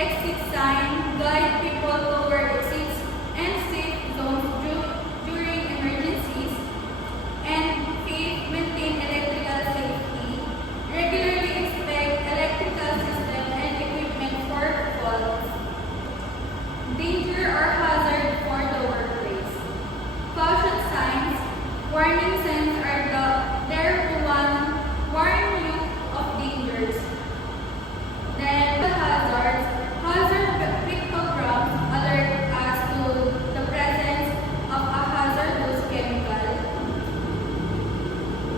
exit sign, guide people toward exits and safe zones during emergencies, and fifth, maintain electrical safety. Regularly inspect electrical system and equipment for faults. Danger or hazard for the workplace. Caution signs, warning signs are there to warn you of dangers. Then the hazards. Hazard pictograms alert us to the presence of a hazardous chemical.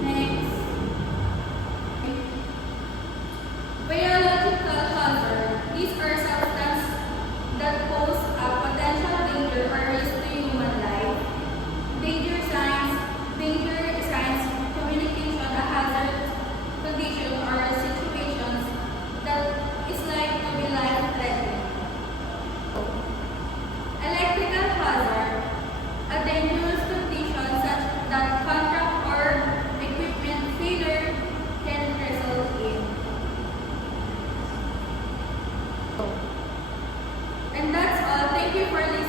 Next. Biological hazard. These are substances that pose a potential danger or risk to human life. Danger signs. Danger signs communication a hazard condition or situations that is like to be life-threatening. Electrical hazard. A dangerous condition such that contract or equipment failure can result in. And that's all. Thank you for listening.